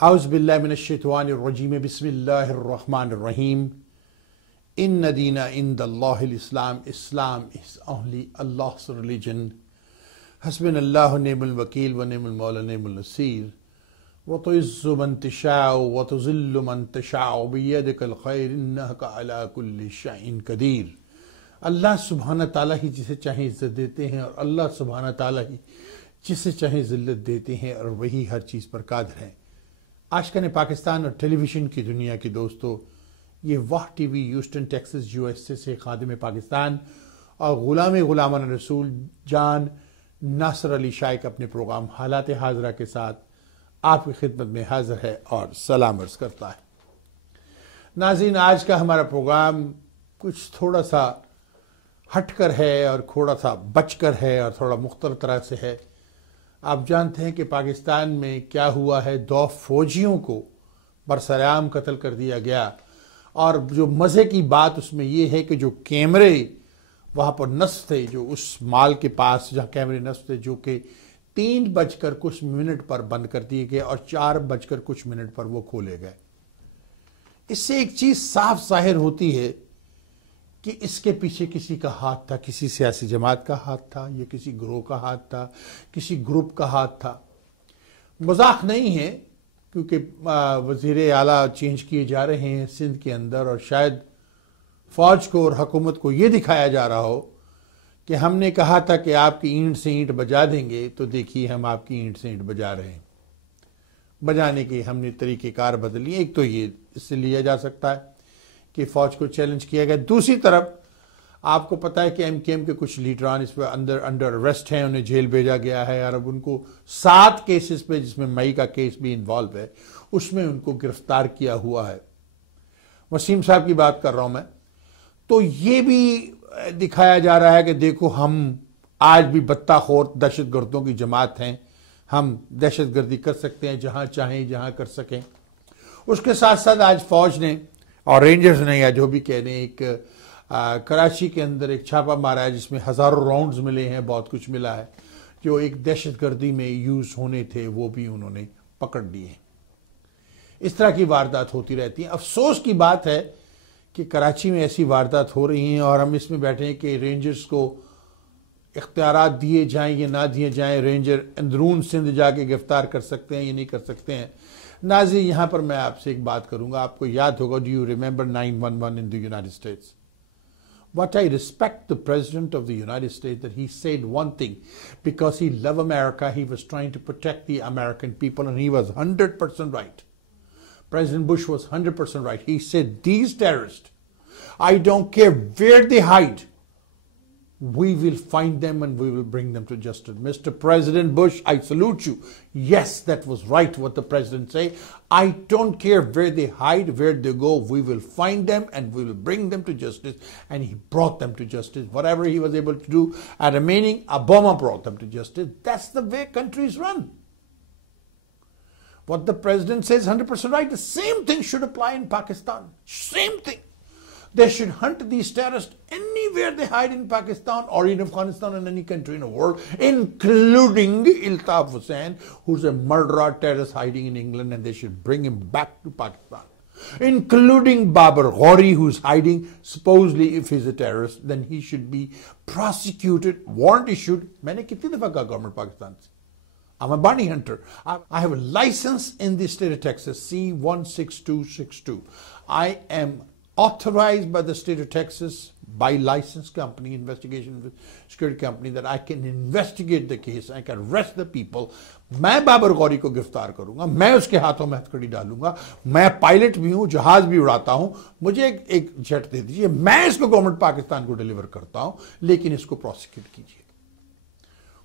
औज़ुबिल्लाहि बिस्मिल्लाहिर्रहमानिर्रहीम। इन्ना दीना इंदल्लाहिल इस्लाम। Islam is only अल्लाह's religion। हस्बुनल्लाहु व निअमल वकील व निअमल मौला निअमल नसीर। व तुइज़्ज़ु मन तशाअ व तुज़िल्लु मन तशाअ बियदिकल खैर इन्नका अला कुल्लि शैइन कदीर। अल्लाह सुब्हाना ताला ही जिसे चाहे इज्जत देते हैं और अल्लाह सुब्हाना ताला ही जिसे चाहे जिल्लत देते हैं और वही हर चीज़ पर कादिर है। आशिकान पाकिस्तान और टेलीविज़न की दुनिया के दोस्तों, ये वाह टीवी ह्यूस्टन टेक्सास यूएसए से खादिम पाकिस्तान और गुलामान रसूल जान नासिर अली शाइक अपने प्रोग्राम हालात हाजरा के साथ आपकी खिदमत में हाजिर है और सलाम अर्ज़ करता है। नाज़रीन, आज का हमारा प्रोग्राम कुछ थोड़ा सा हटकर है और थोड़ा सा बचकर है और थोड़ा मुख्तलिफ तरह से है। आप जानते हैं कि पाकिस्तान में क्या हुआ है, 2 फौजियों को बरसराम कत्ल कर दिया गया। और जो मज़े की बात उसमें यह है कि जो कैमरे वहाँ पर नस्ब थे, जो उस माल के पास जहाँ कैमरे नस्ब थे, जो कि 3 बजकर कुछ मिनट पर बंद कर दिए गए और 4 बजकर कुछ मिनट पर वो खोले गए। इससे एक चीज़ साफ जाहिर होती है कि इसके पीछे किसी का हाथ था, किसी सियासी जमात का हाथ था, ये किसी ग्रोह का हाथ था, किसी ग्रुप का हाथ था। मजाक नहीं है, क्योंकि वज़ीर आला चेंज किए जा रहे हैं सिंध के अंदर और शायद फौज को और हुकूमत को ये दिखाया जा रहा हो कि हमने कहा था कि आपकी ईंट से ईंट बजा देंगे, तो देखिए हम आपकी ईंट से ईंट बजा रहे हैं। बजाने के हमने तरीक़ेकार बदली। एक तो ये इससे लिया जा सकता है कि फौज को चैलेंज किया गया। दूसरी तरफ आपको पता है कि एमकेएम के कुछ लीडरान इस पर अंडर अरेस्ट हैं, उन्हें जेल भेजा गया है और अब उनको 7 केसेस पे, जिसमें मई का केस भी इन्वॉल्व है, उसमें उनको गिरफ्तार किया हुआ है। वसीम साहब की बात कर रहा हूं मैं। तो ये भी दिखाया जा रहा है कि देखो, हम आज भी बत्ताखोर दहशतगर्दों की जमात हैं, हम दहशतगर्दी कर सकते हैं जहां चाहें, जहां कर सकें। उसके साथ साथ आज फौज ने और रेंजर्स ने, या जो भी कह रहे हैं, एक कराची के अंदर एक छापा मारा है जिसमें हजारों राउंड्स मिले हैं, बहुत कुछ मिला है जो एक दहशतगर्दी में यूज होने थे, वो भी उन्होंने पकड़ लिए। इस तरह की वारदात होती रहती है। अफसोस की बात है कि कराची में ऐसी वारदात हो रही हैं और हम इसमें बैठे हैं कि रेंजर्स को इख्तियारात दिए जाएं या ना दिए जाएं, रेंजर अंदरून सिंध जाके गिरफ्तार कर सकते हैं या नहीं कर सकते हैं। नाज़रीन, यहां पर मैं आपसे एक बात करूंगा। आपको याद होगा, do you remember 911 in the United States? What I respect the President of the United States, that he said one thing, because he loved America, he was trying to protect the American people, and he was 100% right. President Bush was 100% right. He said, these terrorists, I don't care where they hide, we will find them and we will bring them to justice. Mr. President Bush, I salute you. Yes, that was right what the president said. I don't care where they hide, where they go, we will find them and we will bring them to justice. And he brought them to justice. Whatever he was able to do, and remaining, Obama brought them to justice. That's the way countries run. What the president says, 100% right. The same thing should apply in Pakistan. Same thing. They should hunt these terrorists anywhere they hide in Pakistan or in Afghanistan and any country in the world, including Iltaf Hussain, who's a murderer terrorist hiding in England, and they should bring him back to Pakistan. Including Babar Ghori, who's hiding, supposedly if he's a terrorist, then he should be prosecuted, warrant issued. मैंने कितनी दफा कहा government Pakistan से, I'm a bounty hunter. I have a license in the state of Texas, C16262. I am authorized by the state of Texas, by licensed company, investigation security company, that I can investigate the case, I can arrest the people. मैं बाबर गौरी को गिरफ्तार करूंगा, मैं उसके हाथों में हथकड़ी डालूंगा, मैं पायलट भी हूं, जहाज भी उड़ाता हूं, मुझे एक जेट दे दीजिए, मैं इसको गवर्नमेंट पाकिस्तान को डिलीवर करता हूं, लेकिन इसको प्रोसिक्यूट कीजिए।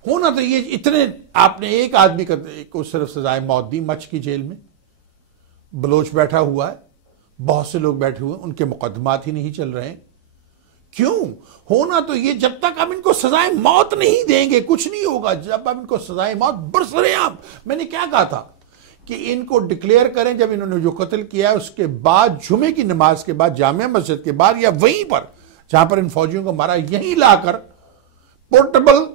होना तो ये, इतने आपने एक आदमी को सिर्फ सजाए मौत दी मच की जेल में, बलोच बैठा हुआ है, बहुत से लोग बैठे हुए, उनके मुकदमात ही नहीं चल रहे हैं। क्यों? होना तो ये, जब तक हम इनको सजाए मौत नहीं देंगे कुछ नहीं होगा। जब हम इनको सजाए मौत बरसरेआम, मैंने क्या कहा था कि इनको डिक्लेयर करें, जब इन्होंने जो कत्ल किया है उसके बाद, जुमे की नमाज के बाद, जामिया मस्जिद के बाद, या वहीं पर जहां पर इन फौजियों को मारा, यहीं लाकर पोर्टेबल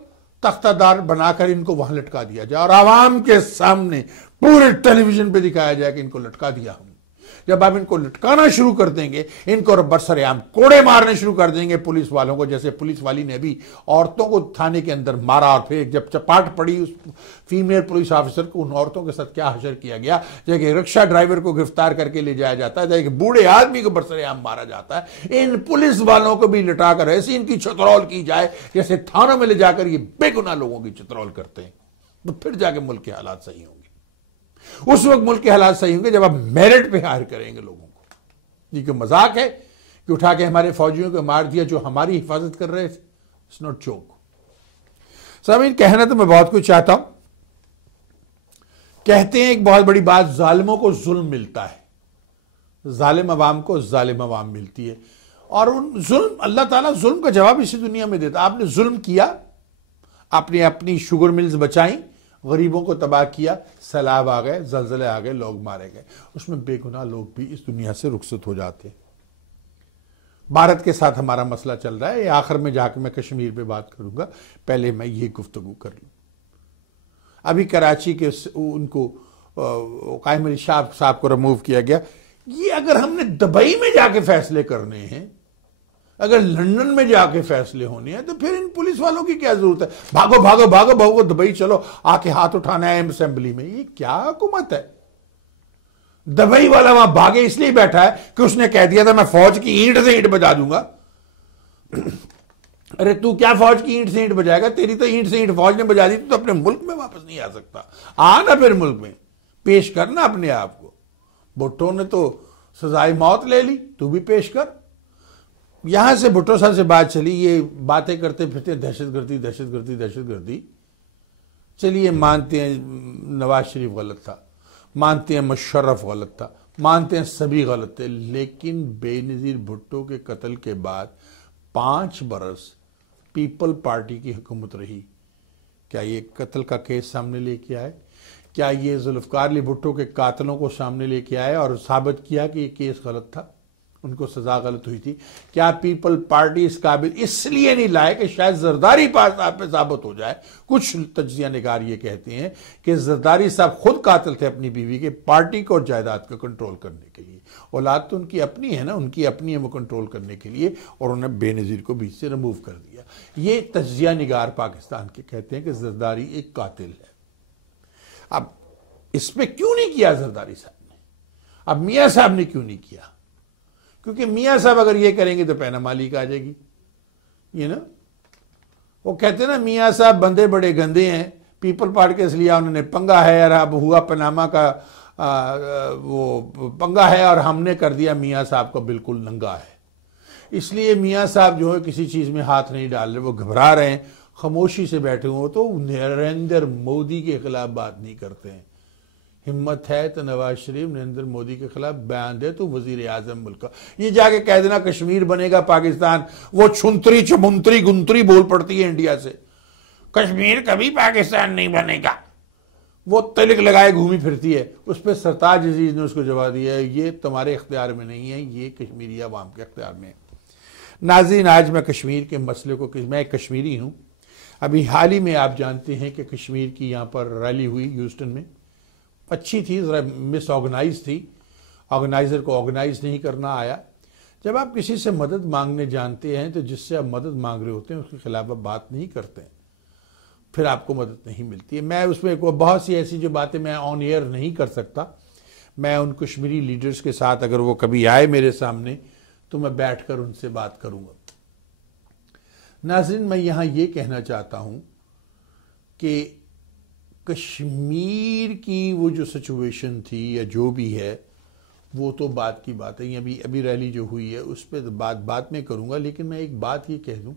तख्तादार बनाकर इनको वहां लटका दिया जाए और आवाम के सामने पूरे टेलीविजन पे दिखाया जाए कि इनको लटका दिया हमने। जब आप इनको लटकाना शुरू कर देंगे, इनको बरसरेआम कोड़े मारने शुरू कर देंगे पुलिस वालों को, जैसे पुलिस वाली ने भी औरतों को थाने के अंदर मारा और फिर जब चपाट पड़ी उस फीमेल पुलिस ऑफिसर को, उन औरतों के साथ क्या हशर किया गया। जैसे कि रिक्शा ड्राइवर को गिरफ्तार करके ले जाया जाता है, जैसे कि बूढ़े आदमी को बरसरेआम मारा जाता है, इन पुलिस वालों को भी लटाकर ऐसी इनकी चितरौल की जाए जैसे थानों में ले जाकर ये बेगुनाह लोगों की चितरौल करते हैं। तो फिर जाके मुल्क के हालात सही होंगे। उस वक्त मुल्क के हालात सही होंगे जब आप मेरिट पे हायर करेंगे लोगों को। ये क्यों मजाक है कि उठा के हमारे फौजियों को मार दिया जो हमारी हिफाजत कर रहे थे। It's not joke. सामीन, कहना तो मैं बहुत कुछ चाहता हूं। कहते हैं एक बहुत बड़ी बात, जालिमों को जुल्म मिलता है, जालिम अवाम को जालिम अवाम मिलती है। और उन जुल्म, अल्लाह ताला जुल्म का जवाब इसी दुनिया में देता। आपने जुल्म किया, आपने अपनी शुगर मिल्स बचाई, गरीबों को तबाह किया, सैलाब आ गए, जलजले आ गए, लोग मारे गए, उसमें बेगुनाह लोग भी इस दुनिया से रुखसत हो जाते हैं। भारत के साथ हमारा मसला चल रहा है, आखिर में जाकर मैं कश्मीर पे बात करूंगा, पहले मैं ये गुफ्तगू कर लूं। अभी कराची के उनको कायम अली शाह साहब को रिमूव किया गया। ये अगर हमने दुबई में जाके फैसले करने हैं, अगर लंदन में जाके फैसले होने हैं, तो फिर इन पुलिस वालों की क्या जरूरत है। भागो भागो भागो भागो दुबई चलो, आके हाथ उठाना है असेंबली में। ये क्या हुकूमत है। दुबई वाला वहां भागे इसलिए बैठा है कि उसने कह दिया था मैं फौज की ईंट से ईंट बजा दूंगा। अरे तू क्या फौज की ईंट से ईंट बजाएगा, तेरी तो ईंट से ईंट फौज ने बजा दी, तो अपने मुल्क में वापस नहीं आ सकता। आना फिर मुल्क में पेश करना अपने आप को। भुट्टो ने तो सजाए मौत ले ली, तू भी पेश कर। यहां से भुट्टो साहब से बात चली, ये बातें करते फिरते दहशतगर्दी दहशतगर्दी दहशतगर्दी। चलिए मानते हैं नवाज शरीफ गलत था, मानते हैं मुशर्रफ गलत था, मानते हैं सभी गलत थे, लेकिन बेनजीर भुट्टो के कत्ल के बाद 5 बरस पीपल पार्टी की हुकूमत रही। क्या ये कत्ल का केस सामने लेके आए? क्या ये जुल्फकार अली भुट्टो के कातलों को सामने लेके आए और साबित किया कि ये केस गलत था, उनको सजा गलत हुई थी? क्या पीपल पार्टी इस काबिल इसलिए नहीं लाए कि शायद जरदारी पास पे साबित हो जाए? कुछ तज्जिया निगार ये कहते हैं कि जरदारी साहब खुद कातिल थे अपनी बीवी के, पार्टी को और जायदाद को कंट्रोल करने के लिए। औलाद तो उनकी अपनी है ना, उनकी अपनी है, वो कंट्रोल करने के लिए, और उन्होंने बेनजीर को बीच से रिमूव कर दिया। ये तज्जिया निगार पाकिस्तान के कहते हैं कि जरदारी एक कातिल है। अब इस पर क्यों नहीं किया जरदारी साहब ने? अब मियाँ साहब ने क्यों नहीं किया? क्योंकि मियाँ साहब अगर ये करेंगे तो पैनामा लीक आ जाएगी। ये ना, वो कहते हैं ना मियाँ साहब बंदे बड़े गंदे हैं, पीपल पार्टी के इसलिए उन्होंने पंगा है, और अब हुआ पनामा का वो पंगा है और हमने कर दिया मियाँ साहब को बिल्कुल नंगा है। इसलिए मियाँ साहब जो है किसी चीज में हाथ नहीं डाल रहे, वो घबरा रहे हैं, खामोशी से बैठे हुए, तो नरेंद्र मोदी के खिलाफ बात नहीं करते हैं। हिम्मत है तो नवाज शरीफ नरेंद्र मोदी के खिलाफ बयान दे तो वजीर आजम मुल्क का। ये जाके कह देना कश्मीर बनेगा पाकिस्तान, वो छुंतरी चमुंतरी गुंतरी बोल पड़ती है इंडिया से, कश्मीर कभी पाकिस्तान नहीं बनेगा, वो तिलक लगाए घूमी फिरती है। उस पर सरताज अजीज ने उसको जवाब दिया है, ये तुम्हारे इख्तियार में नहीं है, ये कश्मीरी अवाम के इख्तियार में है। नाज़रीन, आज मैं कश्मीर के मसले को, मैं कश्मीरी हूँ, अभी हाल ही में आप जानते हैं कि कश्मीर की यहाँ पर रैली हुई ह्यूस्टन में, अच्छी थी, ज़रा मिसऑर्गेनाइज थी, ऑर्गेनाइज़र को ऑर्गेनाइज नहीं करना आया। जब आप किसी से मदद मांगने जानते हैं तो जिससे आप मदद मांग रहे होते हैं उसके खिलाफ आप बात नहीं करते हैं, फिर आपको मदद नहीं मिलती है। मैं उसमें बहुत सी ऐसी जो बातें मैं ऑन एयर नहीं कर सकता, मैं उन कश्मीरी लीडर्स के साथ अगर वो कभी आए मेरे सामने तो मैं बैठकर उनसे बात करूंगा। नाज़रीन, मैं यहाँ ये कहना चाहता हूँ कि कश्मीर की वो जो सिचुएशन थी या जो भी है वो तो बात की बात है। अभी रैली जो हुई है उस पर बात में करूँगा, लेकिन मैं एक बात ये कह दूँ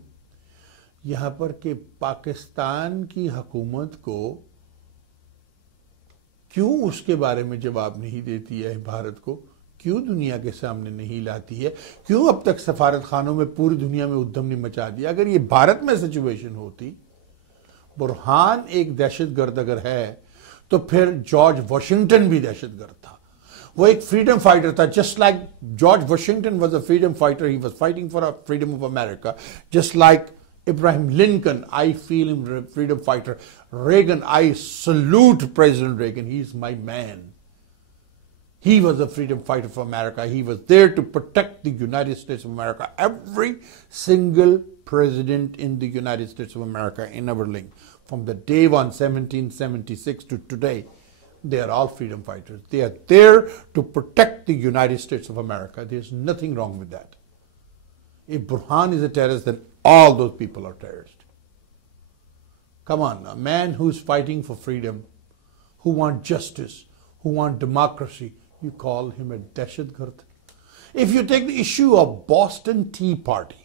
यहाँ पर कि पाकिस्तान की हुकूमत को क्यों उसके बारे में जवाब नहीं देती है, भारत को क्यों दुनिया के सामने नहीं लाती है, क्यों अब तक सफारत खानों में पूरी दुनिया में उद्यम नहीं मचा दिया। अगर ये भारत में सिचुएशन होती, बुरहान एक दहशतगर्द अगर है तो फिर जॉर्ज वॉशिंगटन भी दहशतगर्द था, वो एक फ्रीडम फाइटर था। Just like George Washington was a freedom fighter, he was fighting for freedom of America, just like Abraham Lincoln, I feel him freedom fighter. Reagan, I salute President Reagan. He's my man. He was a freedom fighter for America. He was there to protect the United States of America. Every single president in the United States of America in our link, from the day one, 1776 to today, they are all freedom fighters. They are there to protect the United States of America. There's nothing wrong with that. If Burhan is a terrorist, then all those people are terrorists. Come on, a man who's fighting for freedom, who wants justice, who wants democracy, you call him a Dahshatgard. If you take the issue of Boston Tea Party,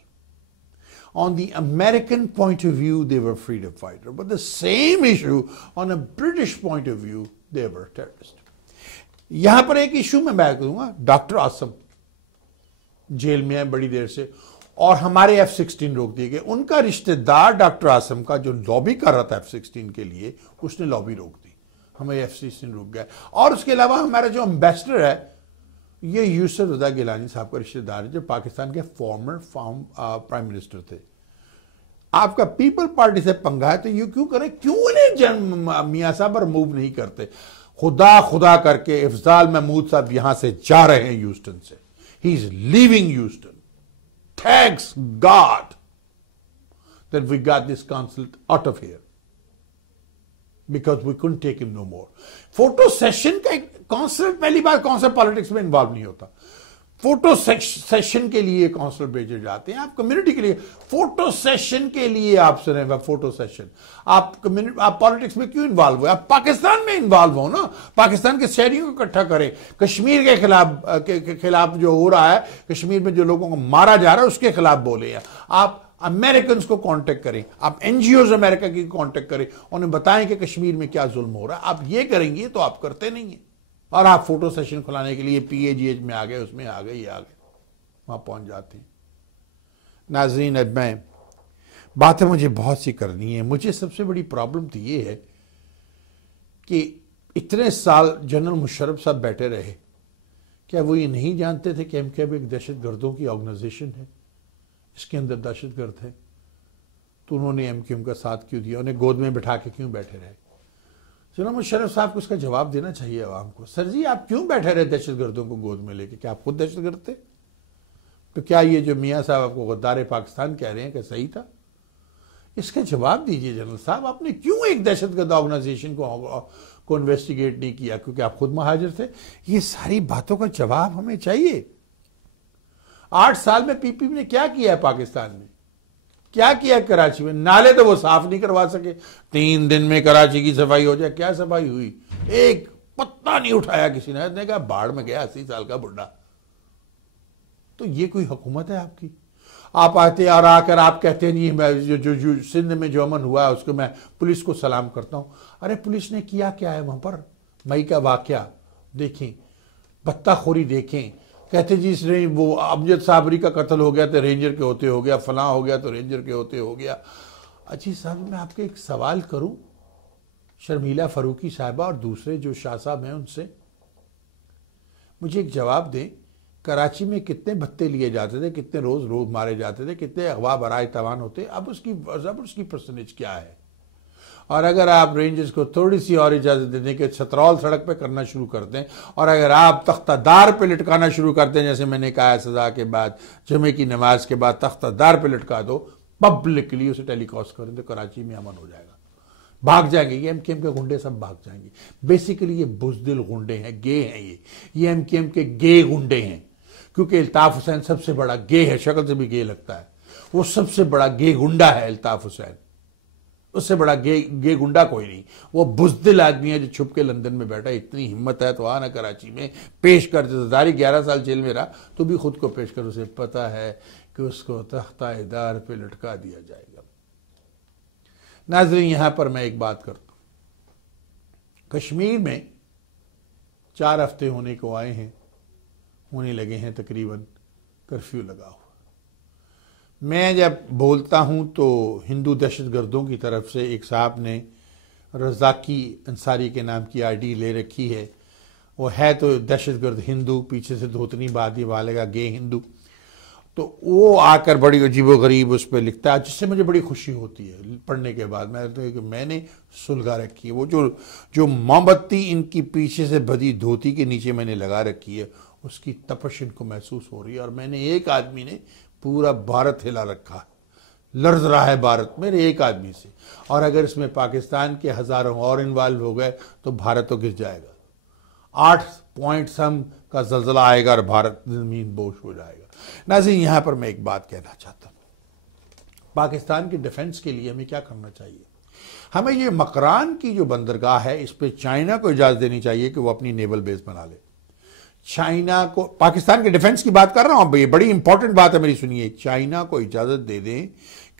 on the American point of view, they were freedom fighters. But the same issue, on a British point of view, they were terrorists. यहाँ पर एक issue में मैं कहूँगा, doctor Assam jail में है बड़ी देर से, और हमारे F-16 रोक दिए गए। उनका रिश्तेदार डॉक्टर आसम का जो लॉबी कर रहा था F-16 के लिए, उसने लॉबी रोक दी, हमें F-16 रुक गया। और उसके अलावा हमारा जो एम्बेसडर है, ये यूसुफ रजा गिलानी साहब का रिश्तेदार है, जो पाकिस्तान के फॉर्मर प्राइम मिनिस्टर थे। आपका पीपल पार्टी से पंगा है तो ये क्यों करें? क्यों इन्हें मियां साहब रिमूव नहीं करते? खुदा खुदा करके इफजाल महमूद साहब यहां से जा रहे हैं ह्यूस्टन से। He is leaving Houston. Thanks God that we got this council out of here, because we couldn't take him no more. Photo session का एक काउंसिलर, पहली बार काउंसिलर पॉलिटिक्स में इन्वॉल्व नहीं होता। फोटो सेशन के लिए काउंसिलर भेजे जाते हैं। आप कम्युनिटी के लिए, फोटो सेशन के लिए आप सुने हुआ फोटो सेशन। आप पॉलिटिक्स में क्यों इन्वॉल्व हुए? आप पाकिस्तान में इन्वॉल्व हो ना, पाकिस्तान के शहरियों को इकट्ठा करें। कश्मीर के खिलाफ जो हो रहा है, कश्मीर में जो लोगों को मारा जा रहा है, उसके खिलाफ बोले। आप अमेरिकन को कांटेक्ट करें, आप एनजीओज अमेरिका की कांटेक्ट करें, उन्हें बताएं कि कश्मीर में क्या जुल्म हो रहा है। आप ये करेंगे तो आप करते नहीं है। और आप फोटो सेशन खुलाने के लिए PAGH में आ गए, उसमें आ गए, ये आ गए, वहां पहुंच जाते हैं। नाजरीन, अब मैं बातें मुझे बहुत सी करनी है। मुझे सबसे बड़ी प्रॉब्लम तो ये है कि इतने साल जनरल मुशर्रफ साहब बैठे रहे, क्या वो ये नहीं जानते थे कि MKM एक दहशतगर्दों की ऑर्गेनाइजेशन है, इसके अंदर दहशतगर्द है? तो उन्होंने MKM का साथ क्यों दिया? उन्हें गोद में बिठा के क्यों बैठे रहे? जनरल मुशर्रफ साहब को उसका जवाब देना चाहिए आवाम को। सर जी, आप क्यों बैठे रहे दहशतगर्दों को गोद में लेके? क्या आप खुद दहशतगर्द थे? तो क्या ये जो मियां साहब आपको गद्दार पाकिस्तान कह रहे हैं कि सही था? इसका जवाब दीजिए जनरल साहब। आपने क्यों एक दहशतगर्द ऑर्गेनाइजेशन को इन्वेस्टिगेट नहीं किया? क्योंकि आप खुद महाजिर थे? ये सारी बातों का जवाब हमें चाहिए। 8 साल में PPP ने क्या किया है पाकिस्तान में? क्या किया कराची में? नाले तो वो साफ नहीं करवा सके। 3 दिन में कराची की सफाई हो जाए। क्या सफाई हुई? एक पत्ता नहीं उठाया किसी ने कहा बाढ़ में गया 80 साल का बुढ़ा। तो ये कोई हुकूमत है आपकी? आप आते और आकर आप कहते नहीं, मैं जो सिंध में जो अमन हुआ है उसको मैं पुलिस को सलाम करता हूं। अरे पुलिस ने किया क्या है वहां पर? मई का वाकया देखें, बत्ताखोरी देखें। कहते जी इसने वो अमजद साबरी का कत्ल हो गया तो रेंजर के होते हो गया, फलां हो गया तो रेंजर के होते हो गया। अच्छी साहब, मैं आपके एक सवाल करूं, शर्मिला फारूकी साहिबा और दूसरे जो शाह साहब हैं उनसे, मुझे एक जवाब दें। कराची में कितने भत्ते लिए जाते थे, कितने रोज मारे जाते थे, कितने अगवा बराए तवान होते, अब उसकी परसेंटेज क्या है? और अगर आप रेंजर्स को थोड़ी सी और इजाजत दे दें कि छतरौल सड़क पे करना शुरू कर दें, और अगर आप तख्तादार पे लटकाना शुरू कर दें, जैसे मैंने कहा सजा के बाद, जुमे की नमाज के बाद तख्तादार पे लटका दो, पब्लिकली उसे टेलीकास्ट करें, तो कराची में अमन हो जाएगा। भाग जाएंगे ये MKM के गुंडे, सब भाग जाएंगे। बेसिकली ये बुजदिल गुंडे हैं, गे हैं। ये MKM के गे गुंडे हैं, क्योंकि अल्ताफ हुसैन सबसे बड़ा गे है, शक्ल से भी गे लगता है। वो सबसे बड़ा गे गुंडा है अल्ताफ हुसैन, उससे बड़ा गे गुंडा कोई नहीं। वो बुजदिल आदमी है जो छुप के लंदन में बैठा। इतनी हिम्मत है तो आना कराची में पेश कर। जदारी 11 साल जेल में रहा तो भी खुद को पेश कर। उसे पता है कि उसको तख्तादार पे लटका दिया जाएगा। नाज़रीन, यहां पर मैं एक बात करता हूं। कश्मीर में 4 हफ्ते होने को आए हैं, होने लगे हैं तकरीबन, कर्फ्यू लगा हुआ। मैं जब बोलता हूं तो हिंदू दहशतगर्दों की तरफ से एक साहब ने रज़ाकी अंसारी के नाम की ID ले रखी है। वो है तो दहशतगर्द हिंदू, पीछे से धोतनी बादी वाले का गे हिंदू। तो वो आकर बड़ी अजीबोगरीब उस पर लिखता है, जिससे मुझे बड़ी खुशी होती है पढ़ने के बाद। मैंने सुलगा रखी है वो जो मोमबत्ती इनकी पीछे से भदी धोती के नीचे मैंने लगा रखी है, उसकी तपश इनको महसूस हो रही है। और मैंने एक आदमी ने पूरा भारत हिला रखा, लर्ज रहा है भारत मेरे एक आदमी से। और अगर इसमें पाकिस्तान के हजारों और इन्वॉल्व हो गए तो भारत तो गिर जाएगा। 8 पॉइंट सम का जल्जला आएगा और भारत जमीन बोश हो जाएगा। नाज़रीन, यहां पर मैं एक बात कहना चाहता हूं, पाकिस्तान की डिफेंस के लिए हमें क्या करना चाहिए? हमें ये मकरान की जो बंदरगाह है, इस पे चाइना को इजाजत देनी चाहिए कि वो अपनी नेवल बेस बना ले। चाइना को, पाकिस्तान के डिफेंस की बात कर रहा हूं, ये बड़ी इंपॉर्टेंट बात है मेरी, सुनिए। चाइना को इजाजत दे दें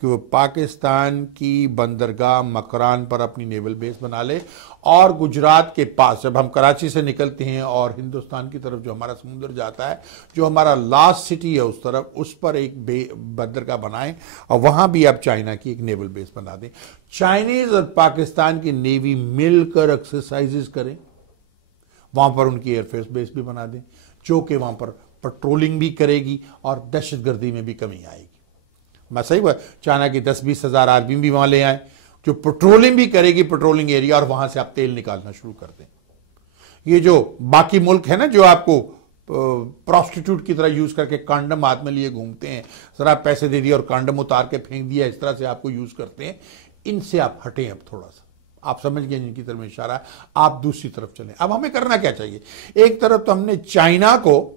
कि वो पाकिस्तान की बंदरगाह मकरान पर अपनी नेवल बेस बना ले, और गुजरात के पास जब हम कराची से निकलते हैं और हिंदुस्तान की तरफ जो हमारा समुद्र जाता है, जो हमारा लास्ट सिटी है उस तरफ, उस पर एक बंदरगाह बनाएं और वहां भी आप चाइना की एक नेवल बेस बना दें। चाइनीज और पाकिस्तान की नेवी मिलकर एक्सरसाइजेस करें, वहां पर उनकी एयरफोर्स बेस भी बना दें, जो कि वहां पर पेट्रोलिंग भी करेगी और दहशतगर्दी में भी कमी आएगी। मैं सही बात, चाइना की 10-20 हज़ार आदमी भी वहां ले आए जो पेट्रोलिंग भी करेगी, पेट्रोलिंग एरिया, और वहां से आप तेल निकालना शुरू कर दें। ये जो बाकी मुल्क है ना, जो आपको प्रोस्टिट्यूट की तरह यूज करके कंडम हाथ में लिए घूमते हैं, जरा पैसे दे दिए और कंडम उतार के फेंक दिया, इस तरह से आपको यूज करते हैं, इनसे आप हटें। अब थोड़ा सा आप समझ गए जिनकी तरफ इशारा है, आप दूसरी तरफ चलें। अब हमें करना क्या चाहिए? एक तरफ तो हमने चाइना को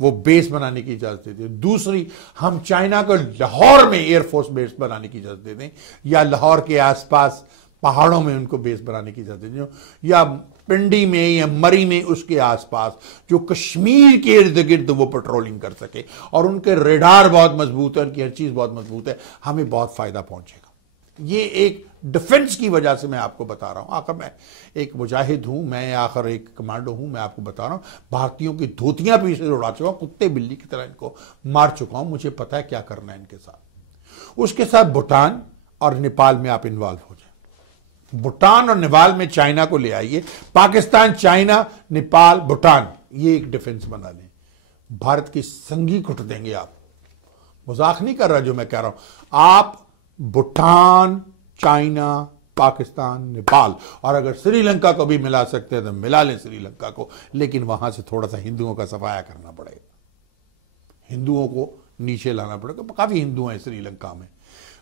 वो बेस बनाने की इजाजत दे दें, दूसरी हम चाइना को लाहौर में एयरफोर्स बेस बनाने की इजाजत दे दें, या लाहौर के आसपास पहाड़ों में उनको बेस बनाने की इजाजत दे दें, या पिंडी में या मरी में उसके आसपास, जो कश्मीर के इर्द गिर्द वो पेट्रोलिंग कर सके, और उनके रेडार बहुत मजबूत है, उनकी हर चीज बहुत मजबूत है, हमें बहुत फायदा पहुंचेगा। ये एक डिफेंस की वजह से मैं आपको बता रहा हूं। आखिर मैं एक मुजाहिद हूं, मैं आखिर एक कमांडो हूं, मैं आपको बता रहा हूं, भारतीयों की धोतियां पीछे उड़ा चुका हूं, कुत्ते बिल्ली की तरह इनको मार चुका हूं, मुझे पता है क्या करना है इनके साथ। उसके साथ भूटान और नेपाल में आप इन्वॉल्व हो जाए। भूटान और नेपाल में चाइना को ले आइए, पाकिस्तान, चाइना, नेपाल, भूटान, ये एक डिफेंस बना लें। भारत की संगी कुट देंगे आप। मजाक नहीं कर रहा जो मैं कह रहा हूं। आप भूटान, चाइना, पाकिस्तान, नेपाल, और अगर श्रीलंका को भी मिला सकते हैं तो मिला लें श्रीलंका को, लेकिन वहां से थोड़ा सा हिंदुओं का सफाया करना पड़ेगा, हिंदुओं को नीचे लाना पड़ेगा। काफी हिंदू हैं श्रीलंका में,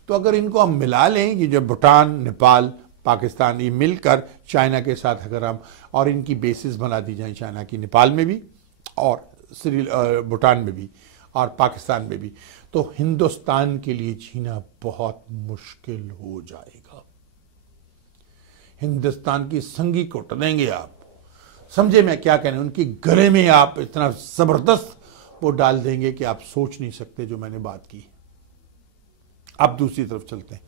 तो अगर इनको हम मिला लें, ये जो भूटान, नेपाल, पाकिस्तान, ये मिलकर चाइना के साथ अगर हम, और इनकी बेसिस बना दी जाए चाइना की, नेपाल में भी और भूटान में भी और पाकिस्तान में भी, तो हिंदुस्तान के लिए जीना बहुत मुश्किल हो जाएगा। हिंदुस्तान की संगी कुट देंगे आप। समझे मैं क्या कहने, उनकी गले में आप इतना जबरदस्त वो डाल देंगे कि आप सोच नहीं सकते जो मैंने बात की। अब दूसरी तरफ चलते हैं,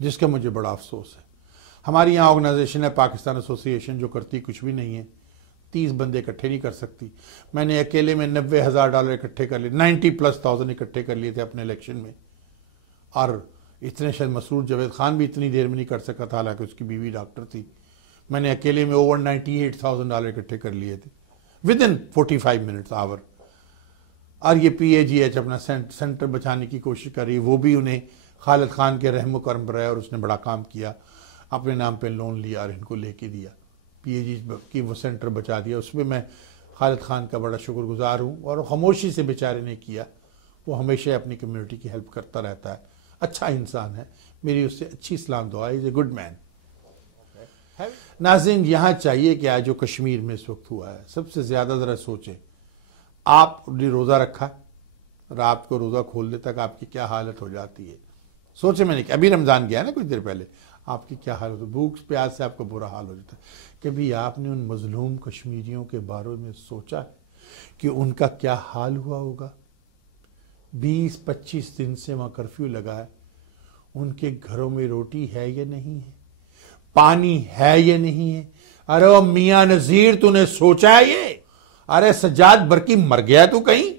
जिसका मुझे बड़ा अफसोस है। हमारी यहां ऑर्गेनाइजेशन है पाकिस्तान एसोसिएशन, जो करती कुछ भी नहीं है, 30 बंदे इकट्ठे नहीं कर सकती। मैंने अकेले में $90,000 इकट्ठे कर लिए, 90+ इकट्ठे कर लिए थे अपने इलेक्शन में, और इतने शायद मसरूर जावेद खान भी इतनी देर में नहीं कर सका था, हालांकि उसकी बीवी डॉक्टर थी। मैंने अकेले में ओवर $98,000 इकट्ठे कर लिए थे विद इन 45 मिनट्स आवर। और ये PAGH अपना सेंटर बचाने की कोशिश कर रही है, वो भी उन्हें खालिद खान के रहमो करम पर है, और उसने बड़ा काम किया, अपने नाम पे लोन लिया और इनको लेके दिया, PAG की वो सेंटर बचा दिया। उसमें मैं खालिद खान का बड़ा शुक्रगुजार हूँ, और खामोशी से बेचारे ने किया। वो हमेशा अपनी कम्युनिटी की हेल्प करता रहता है, अच्छा इंसान है, मेरी उससे अच्छी सलाम दुआ, इज ए गुड मैन। नाज़रीन, यहाँ चाहिए क्या जो कश्मीर में इस वक्त हुआ है, सबसे ज़्यादा ज़रा सोचें। आपने रोज़ा रखा, रात को रोज़ा खोलने तक आपकी क्या हालत हो जाती है, सोचे मैंने कि अभी रमज़ान गया ना कुछ देर पहले, आपकी क्या हालत हो, भूख प्यास से आपका बुरा हाल हो जाता है। कभी आपने उन मजलूम कश्मीरियों के बारे में सोचा है कि उनका क्या हाल हुआ होगा? 20-25 दिन से वहाँ कर्फ्यू लगा है, उनके घरों में रोटी है या नहीं है, पानी है या नहीं है? अरे वो मियाँ नजीर, तूने सोचा है ये? अरे सज्जाद बरकी मर गया तू कहीं?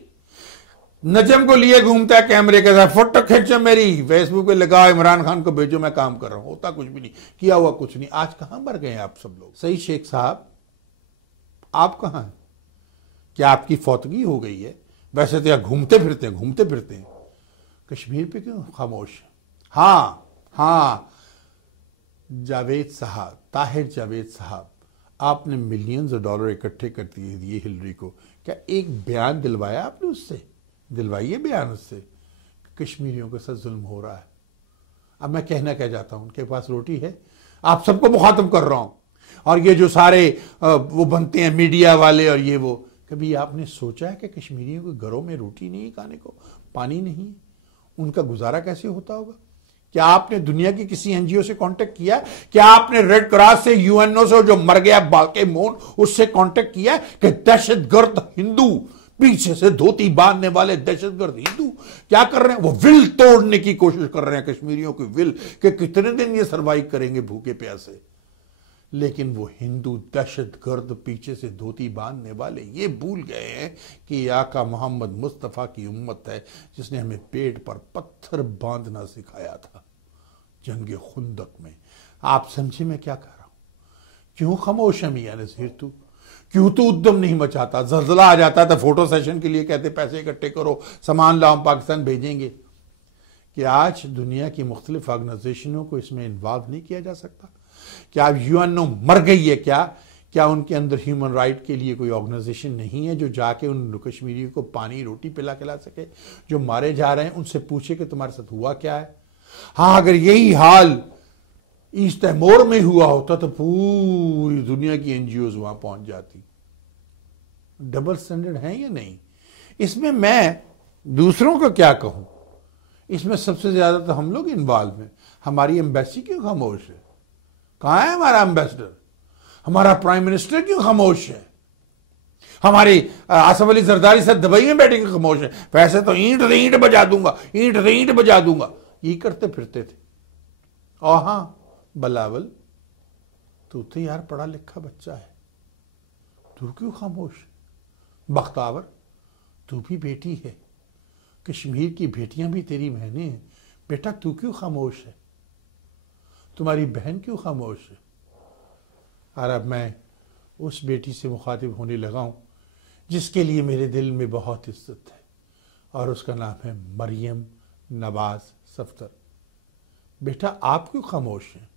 नजम को लिए घूमता है कैमरे के साथ, फोटो खींचो मेरी, फेसबुक पे लगाओ, इमरान खान को भेजो, मैं काम कर रहा हूं। होता कुछ भी नहीं, किया हुआ कुछ नहीं। आज कहां मर गए आप सब लोग? सही शेख साहब, आप कहां हैं? क्या आपकी फौतगी हो गई है? वैसे तो यहाँ घूमते फिरते हैं, कश्मीर पे क्यों खामोश है? हाँ, जावेद साहब, ताहिर जावेद साहब, आपने मिलियंस ऑफ डॉलर इकट्ठे कर दिए हिलरी को, क्या एक बयान दिलवाया आपने उससे? दिलवाइए बयान उससे, कश्मीरियों के साथ जुल्म हो रहा है। अब मैं कहना क्या चाहता हूं, उनके पास रोटी है? आप सबको मुखातब कर रहा हूं, और ये जो सारे वो बनते हैं मीडिया वाले और ये वो, कभी आपने सोचा है कि कश्मीरियों के घरों में रोटी नहीं है खाने को, पानी नहीं है, उनका गुजारा कैसे होता होगा? क्या आपने दुनिया की किसी एनजीओ से कांटेक्ट किया? क्या आपने रेड क्रॉस से, यूएनओ से, जो मर गया बाके मोन, उससे कांटेक्ट किया कि दहशतगर्द हिंदू, पीछे से धोती बांधने वाले दहशतगर्द हिंदू क्या कर रहे हैं? वो विल तोड़ने की कोशिश कर रहे हैं, कश्मीरियों की विल, कि कितने दिन ये सर्वाइव करेंगे भूखे प्यासे। लेकिन वो हिंदू दहशतगर्द पीछे से धोती बांधने वाले ये भूल गए हैं कि आका मोहम्मद मुस्तफ़ा की उम्मत है जिसने हमें पेट पर पत्थर बांधना सिखाया था जंग खुंदक में। आप समझे मैं क्या कह रहा हूं? क्यों खामोश है मियां नज़ीर? तू क्यों तू उद्यम नहीं मचाता? जल्जला आ जाता था, फोटो सेशन के लिए कहते पैसे इकट्ठे करो, सामान लाओ, हम पाकिस्तान भेजेंगे। कि आज दुनिया की मुख्तलिफ ऑर्गेनाइजेशनों को इसमें इन्वॉल्व नहीं किया जा सकता? क्या अब यूएनओ मर गई है क्या उनके अंदर ह्यूमन राइट के लिए कोई ऑर्गेनाइजेशन नहीं है जो जाके उन कश्मीरियों को पानी रोटी पिला खिला सके? जो मारे जा रहे हैं उनसे पूछे कि तुम्हारे साथ हुआ क्या है? हाँ, अगर यही हाल ईस्ट तैमूर में हुआ होता तो पूरी दुनिया की एनजीओ वहां पहुंच जाती। डबल स्टैंडर्ड है या नहीं? इसमें मैं दूसरों को क्या कहूं, इसमें सबसे ज्यादा तो हम लोग इन्वॉल्व हैं। हमारी एम्बेसी क्यों खामोश है? कहां है हमारा एम्बेसडर? हमारा प्राइम मिनिस्टर क्यों खामोश है? हमारी आसफ अली जरदारी साहब दुबई में बैठे खामोश है। वैसे तो ईंट बजा दूंगा, ईंट बजा दूंगा, ये करते फिरते थे। और हाँ बिलावल, तू तो यार पढ़ा लिखा बच्चा है, तू क्यों खामोश? बख्तावर, तू भी बेटी है, कश्मीर की बेटियां भी तेरी बहनें हैं, बेटा तू क्यों खामोश है? तुम्हारी बहन क्यों खामोश है? और अब मैं उस बेटी से मुखातिब होने लगा हूं जिसके लिए मेरे दिल में बहुत इज्जत है, और उसका नाम है मरियम नवाज सफ्दर। बेटा आप क्यों खामोश हैं?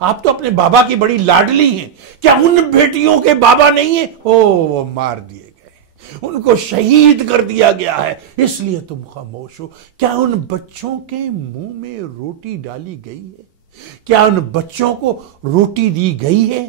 आप तो अपने बाबा की बड़ी लाडली हैं। क्या उन बेटियों के बाबा नहीं है? वो मार दिए गए, उनको शहीद कर दिया गया है, इसलिए तुम खामोश हो। क्या उन बच्चों के मुंह में रोटी डाली गई है? क्या उन बच्चों को रोटी दी गई है?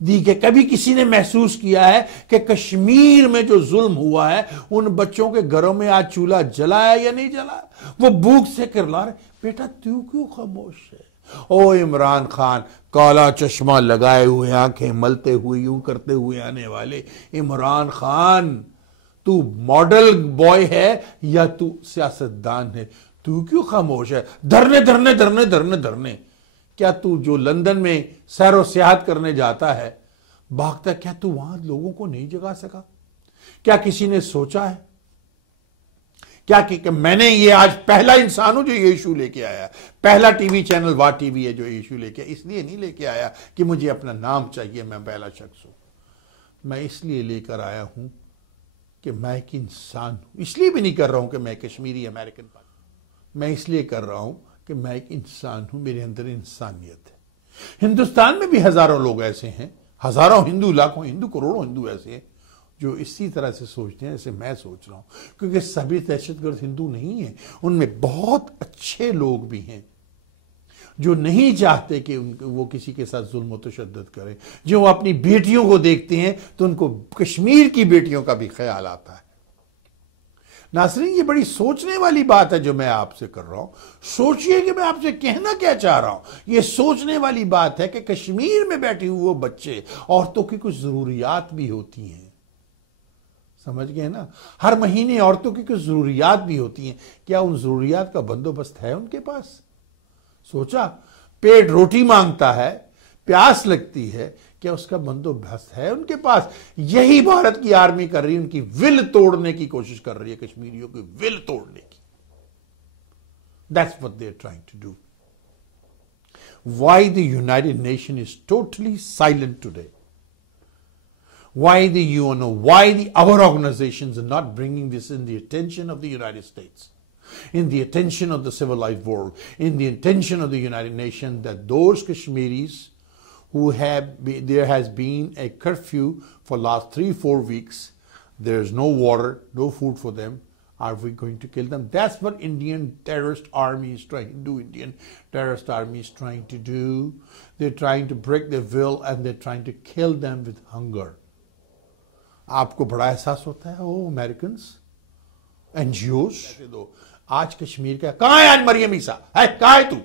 दी के कभी किसी ने महसूस किया है कि कश्मीर में जो जुल्म हुआ है उन बच्चों के घरों में आज चूल्हा जलाया या नहीं जला? वो भूख से करला रहे। बेटा तू क्यों खामोश है? ओ इमरान खान, काला चश्मा लगाए हुए, आंखें मलते हुए, यूं करते हुए आने वाले इमरान खान, तू मॉडल बॉय है या तू सियासतदान है? तू क्यों खामोश है? धरने धरने धरने धरने धरने। क्या तू जो लंदन में सैरो सियाहत करने जाता है, भागता, क्या तू वहां लोगों को नहीं जगा सका? क्या किसी ने सोचा है क्या कि मैंने ये आज पहला इंसान हूं जो ये इशू लेके आया, पहला टीवी चैनल वाह टीवी है जो ये इशू लेके, इसलिए नहीं लेके आया कि मुझे अपना नाम चाहिए, मैं पहला शख्स हूं। मैं इसलिए लेकर आया हूं कि मैं एक इंसान हूं। इसलिए भी नहीं कर रहा हूं कि मैं कश्मीरी अमेरिकन, मैं इसलिए कर रहा हूं कि मैं एक इंसान हूं, मेरे अंदर इंसानियत है। हिंदुस्तान में भी हजारों लोग ऐसे हैं, हजारों हिंदू, लाखों हिंदू, करोड़ों हिंदू ऐसे हैं जो इसी तरह से सोचते हैं जैसे मैं सोच रहा हूं। क्योंकि सभी दहशतगर्द हिंदू नहीं है, उनमें बहुत अच्छे लोग भी हैं जो नहीं चाहते कि वो किसी के साथ जुल्म व तशद्दुद करें। जो अपनी बेटियों को देखते हैं तो उनको कश्मीर की बेटियों का भी ख्याल आता है। नाज़रीन, ये बड़ी सोचने वाली बात है जो मैं आपसे कर रहा हूं। सोचिए कि मैं आपसे कहना क्या चाह रहा हूं। ये सोचने वाली बात है कि कश्मीर में बैठे हुए वो बच्चे, औरतों की कुछ जरूरियात भी होती हैं, समझ गए ना? हर महीने औरतों की कुछ जरूरियात भी होती हैं। क्या उन जरूरियात का बंदोबस्त है उनके पास? सोचा, पेट रोटी मांगता है, प्यास लगती है, क्या उसका बंदोबस्त है उनके पास? यही भारत की आर्मी कर रही है, उनकी विल तोड़ने की कोशिश कर रही है, कश्मीरियों की विल तोड़ने की। That's what they are trying to do. Why the United Nation is totally silent today? why the UNO, why our organizations are not bringing this in the attention of the United States, in the attention of the civilized world, in the attention of the United Nations, that those Kashmiris who there has been a curfew for last 3-4 weeks, there's no water, no food for them. Are we going to kill them? That's what Indian terrorist army is trying to do. Indian terrorist army is trying to do. They're trying to break their will and they're trying to kill them with hunger. आपको बड़ा एहसास होता है ओ Americans NGOs दो आज कश्मीर का कहां है आज मरियम ईसा है कहां है तू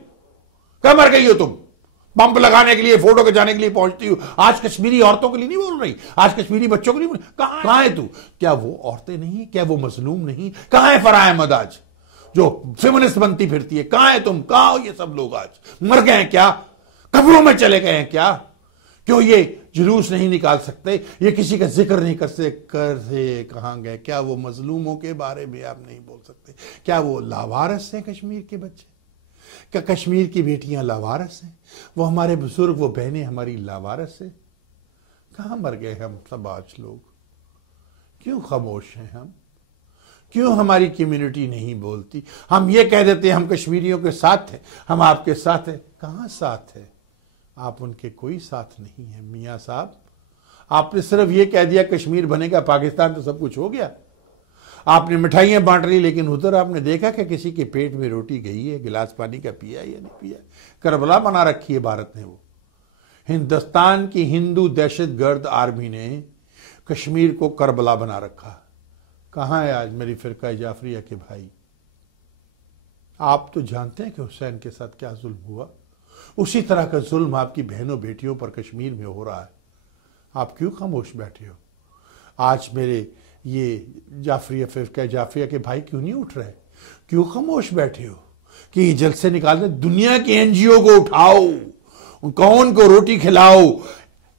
कहां मर गई हो तुम पंप लगाने के लिए फोटो के जाने के लिए पहुंचती हो आज कश्मीरी औरतों के लिए नहीं बोल रही आज कश्मीरी बच्चों के लिए कहां है तू क्या वो औरतें नहीं क्या वो मजलूम नहीं कहां है फराह अहमद आज जो फेमिनिस्ट बनती फिरती है कहां है तुम कहां हो ये सब लोग आज मर गए हैं क्या कब्रों में चले गए हैं क्या क्यों ये जुलूस नहीं निकाल सकते ये किसी का जिक्र नहीं कर सकते कहां गए क्या वो मजलूमों के बारे में आप नहीं बोल सकते क्या वो लावारिस हैं कश्मीर के बच्चे क्या कश्मीर की बेटियां लावारिस हैं वो हमारे बुजुर्ग वो बहनें हमारी लावारिस हैं कहां मर गए हम सब आज लोग क्यों खामोश हैं हम क्यों हमारी कम्युनिटी नहीं बोलती हम ये कह देते हैं हम कश्मीरियों के साथ हैं हम आपके साथ हैं कहां साथ है आप उनके कोई साथ नहीं है मियां साहब आपने सिर्फ ये कह दिया कश्मीर बनेगा पाकिस्तान तो सब कुछ हो गया आपने मिठाइयां बांट ली लेकिन उधर आपने देखा कि किसी के पेट में रोटी गई है गिलास पानी का पिया या नहीं पिया करबला बना रखी है भारत ने वो हिंदुस्तान की हिंदू दहशतगर्द आर्मी ने कश्मीर को करबला बना रखा कहां है आज मेरी फिरका जाफरिया के भाई आप तो जानते हैं कि हुसैन के साथ क्या जुल्म हुआ उसी तरह का जुल्म आपकी बहनों बेटियों पर कश्मीर में हो रहा है आप क्यों खामोश बैठे हो आज मेरे ये जाफरिया के भाई क्यों नहीं उठ रहे क्यों खामोश बैठे हो कि जलसे निकाल दे दुनिया के एनजीओ को उठाओ कौन को रोटी खिलाओ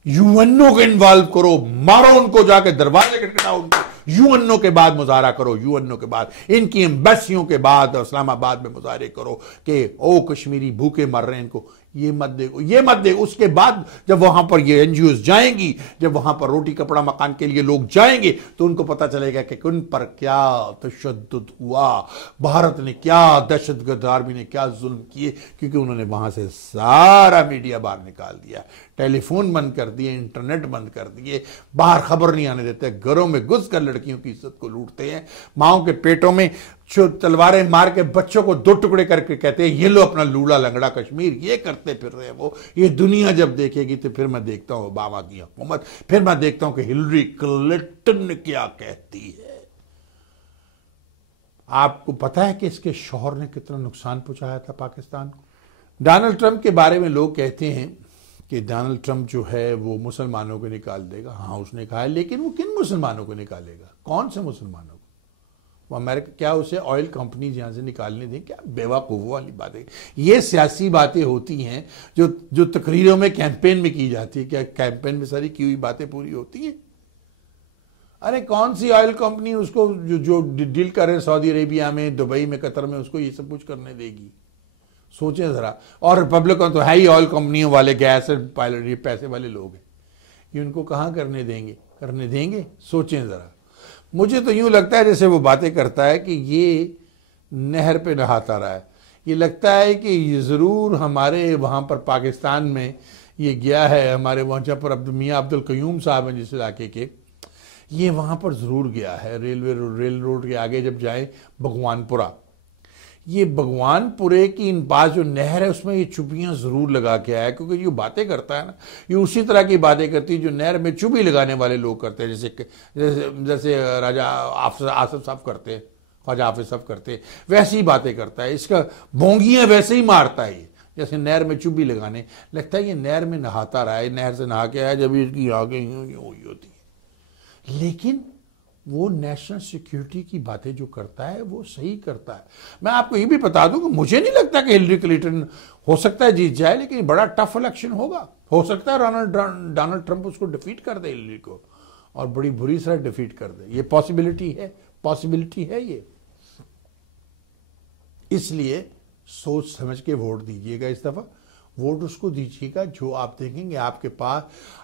यूएनओ को इन्वॉल्व करो मारो उनको जाके दरवाजे खटखटाओ उनको यूएनओ के बाद मुजाहरा करो यूएनओ के बाद इनकी एम्बेसियों के बाद इस्लामाबाद में मुजाहरे करो कि ओ कश्मीरी भूखे मर रहे हैं इनको ये मत दे उसके बाद जब वहां पर ये एनजीओ जाएंगी जब वहां पर रोटी कपड़ा मकान के लिए लोग जाएंगे तो उनको पता चलेगा कि उन पर क्या तशद्दुद हुआ भारत ने क्या दहशतगर्द आर्मी ने क्या जुल्म किए क्योंकि उन्होंने वहां से सारा मीडिया बाहर निकाल दिया टेलीफोन बंद कर दिए इंटरनेट बंद कर दिए बाहर खबर नहीं आने देते घरों में घुस कर लड़कियों की इज्जत को लूटते हैं माओ के पेटों में तलवारें मार के बच्चों को 2 टुकड़े करके कहते हैं ये लो अपना लूला लंगड़ा कश्मीर ये करते फिर रहे वो ये दुनिया जब देखेगी तो फिर मैं देखता हूं ओबामा की हुकूमत फिर मैं देखता हूं कि हिलरी क्लिंटन क्या कहती है आपको पता है कि इसके शौहर ने कितना नुकसान पहुंचाया था पाकिस्तान को डोनाल्ड ट्रंप के बारे में लोग कहते हैं कि डोनाल्ड ट्रंप जो है वो मुसलमानों को निकाल देगा हाँ उसने कहा है लेकिन वो किन मुसलमानों को निकालेगा कौन से मुसलमानों को वो अमेरिका क्या उसे ऑयल कंपनीज यहां से निकालने दें क्या बेवकूफ़ों वाली बातें ये सियासी बातें होती हैं जो तकरीरों में कैंपेन में की जाती है क्या कैंपेन में सारी की हुई बातें पूरी होती हैं अरे कौन सी ऑयल कंपनी उसको जो डील कर रहे हैं सऊदी अरेबिया में दुबई में कतर में उसको ये सब कुछ करने देगी सोचें जरा और रिपब्लिकन तो है ही ऑयल कंपनियों वाले गैस पायलट ये पैसे वाले लोग हैं ये उनको कहां करने देंगे सोचें जरा मुझे तो यूं लगता है जैसे वो बातें करता है कि ये नहर पे नहाता रहा है ये लगता है कि ये ज़रूर हमारे वहाँ पर पाकिस्तान में ये गया है हमारे वहाँ पर मियाँ अब्दुल कयूम साहब हैं जिस इलाके के ये वहाँ पर ज़रूर गया है रेल रोड के आगे जब जाए भगवानपुरा ये भगवानपुरे की इन पास जो नहर है उसमें ये चुबियां जरूर लगा के आया क्योंकि जो बातें करता है ना ये उसी तरह की बातें करती है जो नहर में चुबी लगाने वाले लोग करते हैं जैसे राजा आसिफ साहब करते हैं ख्वाजा हाफिज साहब करते हैं वैसी ही बातें करता है इसका भोंगियां वैसे ही मारता है ये जैसे नहर में चुबी लगाने लगता है ये नहर में नहाता रहा है नहर से नहा के आया जब इसकी आगे होती है लेकिन वो नेशनल सिक्योरिटी की बातें जो करता है वो सही करता है मैं आपको ये भी बता दूं कि मुझे नहीं लगता कि हिलरी क्लिंटन हो सकता है जीत जाए लेकिन बड़ा टफ इलेक्शन होगा हो सकता है डोनाल्ड ट्रंप उसको डिफीट कर दे हिलरी को और बड़ी बुरी तरह डिफीट कर दे ये पॉसिबिलिटी है ये इसलिए सोच समझ के वोट दीजिएगा इस दफा वोट उसको दीजिएगा जो आप देखेंगे आपके पास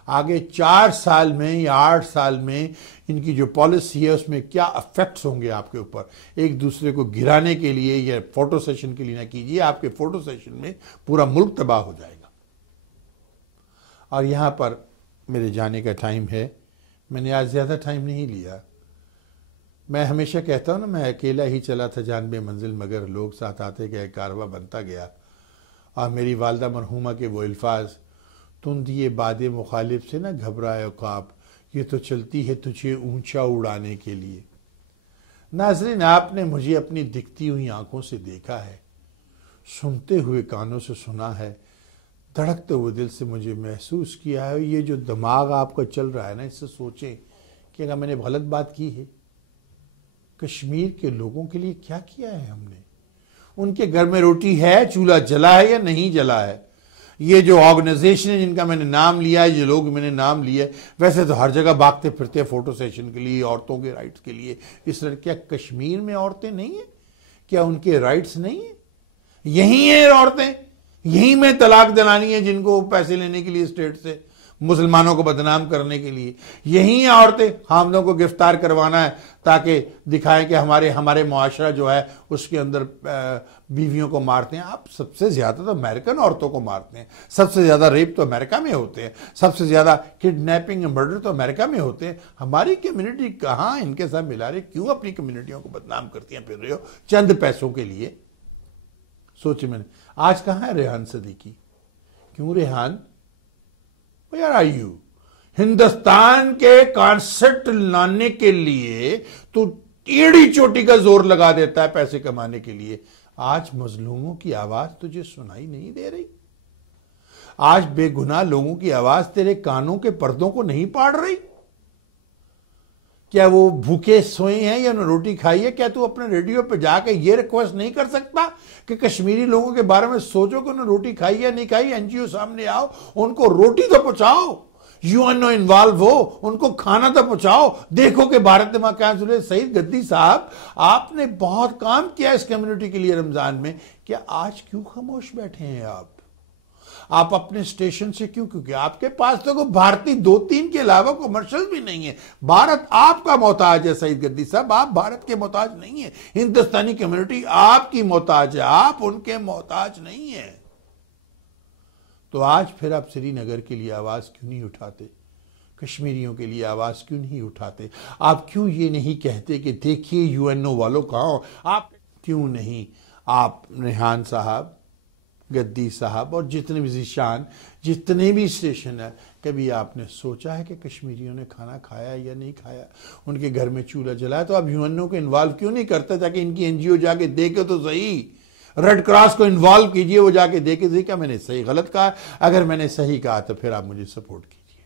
आगे 4 साल में या 8 साल में इनकी जो पॉलिसी है उसमें क्या इफेक्ट्स होंगे आपके ऊपर। एक दूसरे को गिराने के लिए या फोटो सेशन के लिए ना कीजिए, आपके फोटो सेशन में पूरा मुल्क तबाह हो जाएगा। और यहाँ पर मेरे जाने का टाइम है, मैंने आज ज़्यादा टाइम नहीं लिया। मैं हमेशा कहता हूँ ना, मैं अकेला ही चला था जानबे मंजिल मगर लोग साथ आते गए, कारवा बनता गया। और मेरी वालदा मरहूमा के वो अल्फाज, तुम दिए बादे मुखालिफ से ना घबराए ख्वाब, ये तो चलती है तुझे ऊंचा उड़ाने के लिए। नाज़रीन, आपने मुझे अपनी दिखती हुई आंखों से देखा है, सुनते हुए कानों से सुना है, धड़कते हुए दिल से मुझे महसूस किया है। ये जो दिमाग आपका चल रहा है ना, इससे सोचें कि अगर मैंने गलत बात की है, कश्मीर के लोगों के लिए क्या किया है हमने? उनके घर में रोटी है, चूल्हा जला है या नहीं जला है? ये जो ऑर्गेनाइजेशन है जिनका मैंने नाम लिया है, ये लोग मैंने नाम लिया है, वैसे तो हर जगह भागते फिरते हैं फोटो सेशन के लिए, औरतों के राइट्स के लिए। इस तरह क्या कश्मीर में औरतें नहीं है? क्या उनके राइट्स नहीं है? यही है औरतें, यही में तलाक दिलानी है जिनको पैसे लेने के लिए स्टेट से, मुसलमानों को बदनाम करने के लिए। यही औरतें हामदों को गिरफ्तार करवाना है ताकि दिखाएं कि हमारे मुआशरा जो है उसके अंदर बीवियों को मारते हैं। आप सबसे ज्यादा तो अमेरिकन औरतों को मारते हैं, सबसे ज्यादा रेप तो अमेरिका में होते हैं, सबसे ज्यादा किडनैपिंग मर्डर तो अमेरिका में होते हैं। हमारी कम्युनिटी कहाँ इनके साथ मिला रहे? क्यों अपनी कम्युनिटियों को बदनाम करती हैं फिर रहे हो चंद पैसों के लिए? सोचे मैंने, आज कहाँ है रेहान सदीकी? क्यों Rehan, Where are you? Hindustan के कॉन्सेप्ट लाने के लिए तो टेढ़ी चोटी का जोर लगा देता है पैसे कमाने के लिए। आज मजलूमों की आवाज तुझे सुनाई नहीं दे रही? आज बेगुनाह लोगों की आवाज तेरे कानों के पर्दों को नहीं पाड़ रही? क्या वो भूखे सोए हैं या उन्होंने रोटी खाई है? क्या तू अपने रेडियो पे जाके ये रिक्वेस्ट नहीं कर सकता कि कश्मीरी लोगों के बारे में सोचो कि उन्होंने रोटी खाई या नहीं खाई? एनजीओ सामने आओ, उनको रोटी तो पहुंचाओ, यूएनओ इन्वॉल्व हो, उनको खाना तो पहुंचाओ। देखो कि भारत में क्या सुने। सईद गद्दी साहब, आपने बहुत काम किया इस कम्युनिटी के लिए रमजान में, क्या आज क्यों खामोश बैठे हैं आप अपने स्टेशन से क्यों? क्योंकि आपके पास तो कोई भारतीय 2-3 के अलावा कमर्शियल भी नहीं है। भारत आपका मोहताज है सईद गद्दी साहब, आप भारत के मोहताज नहीं है। हिंदुस्तानी कम्युनिटी आपकी मोहताज है, आप उनके मोहताज नहीं है। तो आज फिर आप श्रीनगर के लिए आवाज क्यों नहीं उठाते? कश्मीरियों के लिए आवाज क्यों नहीं उठाते? आप क्यों ये नहीं कहते कि देखिए यूएनओ वालों कहाँ? आप क्यों नहीं? आप रेहान साहब, गद्दी साहब और जितने भी ज़ीशान, जितने भी स्टेशन है, कभी आपने सोचा है कि कश्मीरियों ने खाना खाया या नहीं खाया? उनके घर में चूल्हा जलाया? तो आप यूएनओ को इन्वॉल्व क्यों नहीं करते ताकि इनकी एनजीओ जाके देखे तो सही? रेड क्रॉस को इन्वॉल्व कीजिए, वो जाके देखे सही। क्या मैंने सही गलत कहा? अगर मैंने सही कहा तो फिर आप मुझे सपोर्ट कीजिए।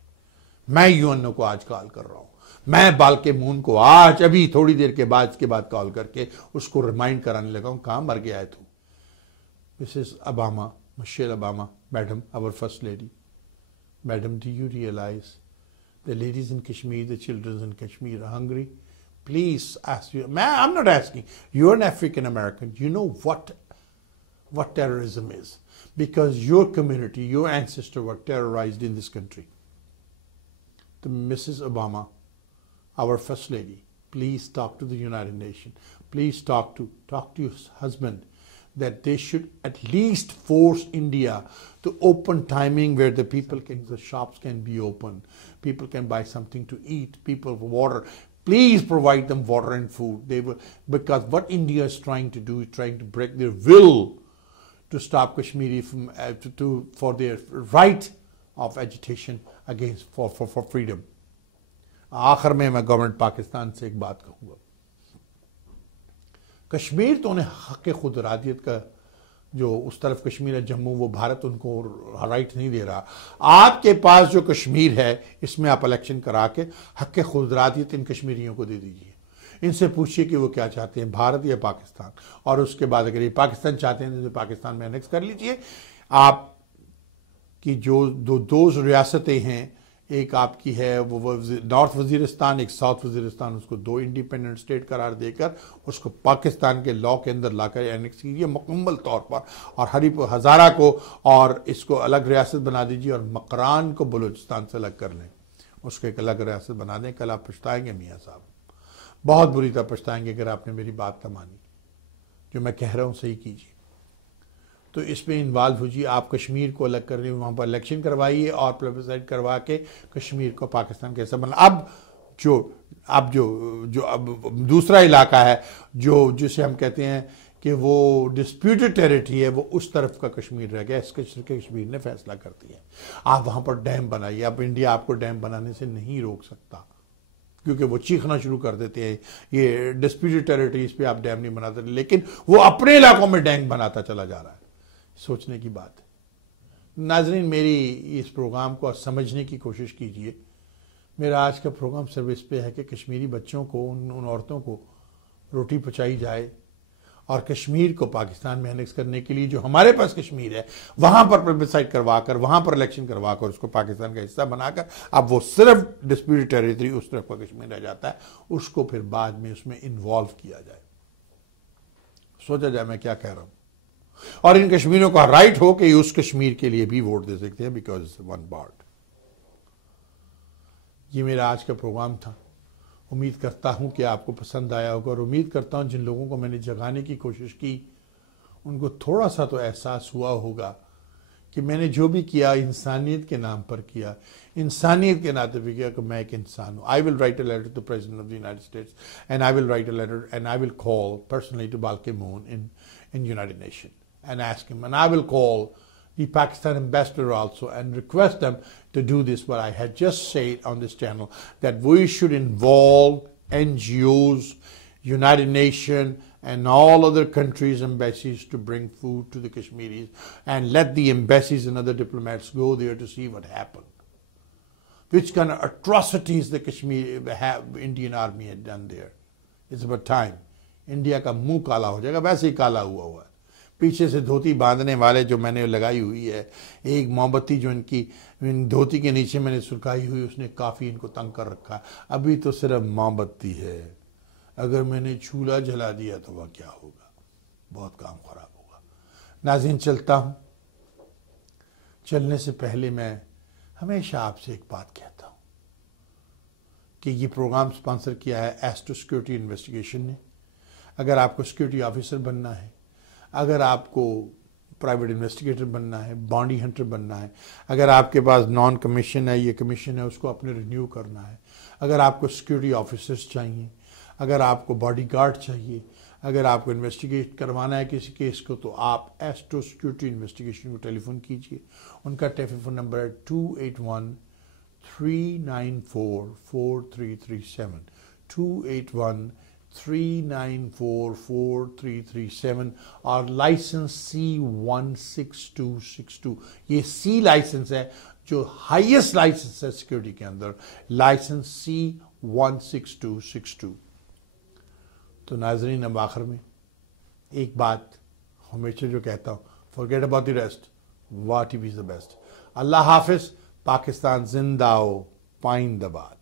मैं यूएनओ को आज कॉल कर रहा हूं, मैं बाल के मून को आज अभी थोड़ी देर के बाद इसके बाद कॉल करके उसको रिमाइंड कराने लगा हूं, कहां मर गया है तू? Mrs. Obama, Michelle Obama, Madam, our First Lady. Madam, do you realize the ladies in Kashmir, the children in Kashmir are hungry? Please ask you. I'm not asking. You're an African American. You know what terrorism is. Because your community, your ancestors were terrorized in this country. The Mrs. Obama, our First Lady, please talk to the United Nations. Please talk to your husband that they should at least force India to open timing where the shops can be open, people can buy something to eat, people water. Please provide them water and food. Because what India is trying to do is trying to break their will to stop Kashmiri from for their right of agitation against for freedom. आखिर में मैं government Pakistan से एक बात कहूँगा, कश्मीर तो उन्हें हक खुद इरादियत का जो उस तरफ कश्मीर है जम्मू, वो भारत उनको राइट नहीं दे रहा। आपके पास जो कश्मीर है इसमें आप इलेक्शन करा के हक खुद इरादियत इन कश्मीरियों को दे दीजिए। इनसे पूछिए कि वो क्या चाहते हैं, भारत या पाकिस्तान। और उसके बाद अगर ये पाकिस्तान चाहते हैं तो पाकिस्तान में एनेक्स कर लीजिए। आप की जो दो रियासतें हैं एक आपकी है वो नॉर्थ वजीरिस्तान, एक साउथ वजीरिस्तान, उसको 2 इंडिपेंडेंट स्टेट करार देकर उसको पाकिस्तान के लॉ के अंदर लाकर एनेक्स कीजिए मुकम्मल तौर पर, और हज़ारा को और इसको अलग रियासत बना दीजिए, और मकरान को बलूचिस्तान से अलग कर लें, उसको एक अलग रियासत बना दें। कल आप पछताएंगे मियाँ साहब, बहुत बुरी तरह पछताएंगे अगर आपने मेरी बात न मानी। जो मैं कह रहा हूँ सही कीजिए, तो इसमें इन्वॉल्व हो जाइए। आप कश्मीर को अलग कर रहे हो, वहाँ पर इलेक्शन करवाइए और प्लेबिसाइड करवा के कश्मीर को पाकिस्तान कैसा बना। अब दूसरा इलाका है जो जिसे हम कहते हैं कि वो डिस्प्यूटेड टेरिटरी है, वो उस तरफ का कश्मीर रह गया। इसके कश्मीर ने फैसला कर दिया, आप वहाँ पर डैम बनाइए। अब इंडिया आपको डैम बनाने से नहीं रोक सकता, क्योंकि वो चीखना शुरू कर देते हैं ये डिस्प्यूटेड टेरिटरीज पे आप डैम नहीं बनाते, लेकिन वो अपने इलाकों में डैम बनाता चला जा रहा है। सोचने की बात है। नाजरीन, मेरी इस प्रोग्राम को समझने की कोशिश कीजिए। मेरा आज का प्रोग्राम सिर्फ इस पे है कि कश्मीरी बच्चों को, उन औरतों को रोटी पहुँचाई जाए, और कश्मीर को पाकिस्तान में एनेक्स करने के लिए जो हमारे पास कश्मीर है वहाँ पर प्लेबिसाइड करवाकर, वहाँ पर इलेक्शन करवाकर उसको पाकिस्तान का हिस्सा बनाकर, अब वो सिर्फ डिस्प्यूटेड टेरिटरी उस तरफ का कश्मीर रह जाता है, उसको फिर बाद में उसमें इन्वॉल्व किया जाए। सोचा जाए मैं क्या कह रहा हूँ। और इन कश्मीरियों का राइट हो कि उस कश्मीर के लिए भी वोट दे सकते हैं, बिकॉज इट्स वन पार्ट। ये मेरा आज का प्रोग्राम था। उम्मीद करता हूं कि आपको पसंद आया होगा, और उम्मीद करता हूं जिन लोगों को मैंने जगाने की कोशिश की उनको थोड़ा सा तो एहसास हुआ होगा कि मैंने जो भी किया इंसानियत के नाम पर किया, इंसानियत के नाते भी किया कि मैं एक इंसान हूँ। I will write a letter to president of the United States, and I will write a letter and I will call personally to Ban Ki Moon in United Nations and ask him, and I will call the Pakistan ambassador also and request them to do this, what I had just said on this channel, that we should involve NGOs, United Nations, and all other countries' embassies to bring food to the Kashmiris, and let the embassies and other diplomats go there to see what happened. Which kind of atrocities the Indian army had done there. It's about time. India का मुंह काला हो जाएगा, वैसे ही काला हुआ है। पीछे से धोती बांधने वाले जो मैंने लगाई हुई है, एक मोमबत्ती जो इनकी धोती के नीचे मैंने सुलगाई हुई, उसने काफ़ी इनको तंग कर रखा। अभी तो सिर्फ मोमबत्ती है, अगर मैंने चूल्हा जला दिया तो वह क्या होगा, बहुत काम खराब होगा। नाज़रीन, चलता हूँ। चलने से पहले मैं हमेशा आपसे एक बात कहता हूँ कि ये प्रोग्राम स्पॉन्सर किया है एस्ट्रो सिक्योरिटी इन्वेस्टिगेशन ने। अगर आपको सिक्योरिटी ऑफिसर बनना है, अगर आपको प्राइवेट इन्वेस्टिगेटर बनना है, बॉन्डी हंटर बनना है, अगर आपके पास नॉन कमीशन है, ये कमीशन है, उसको अपने रिन्यू करना है, अगर आपको सिक्योरिटी ऑफिसर्स चाहिए, अगर आपको बॉडीगार्ड चाहिए, अगर आपको इन्वेस्टिगेट करवाना है किसी केस को, तो आप एस्ट्रो सिक्योरिटी इन्वेस्टिगेशन को टेलीफोन कीजिए। उनका टेलीफोन नंबर है 281-394-4337, 281-394-4337, और लाइसेंस C16262। ये C लाइसेंस है, जो हाईएस्ट लाइसेंस है सिक्योरिटी के अंदर, लाइसेंस C16262। तो नाजरीन, अब आखिर में एक बात हमेशा जो कहता हूँ, forget about the rest, what is the best. अल्लाह हाफिज। पाकिस्तान जिंदा हो, पाइंदाबाद।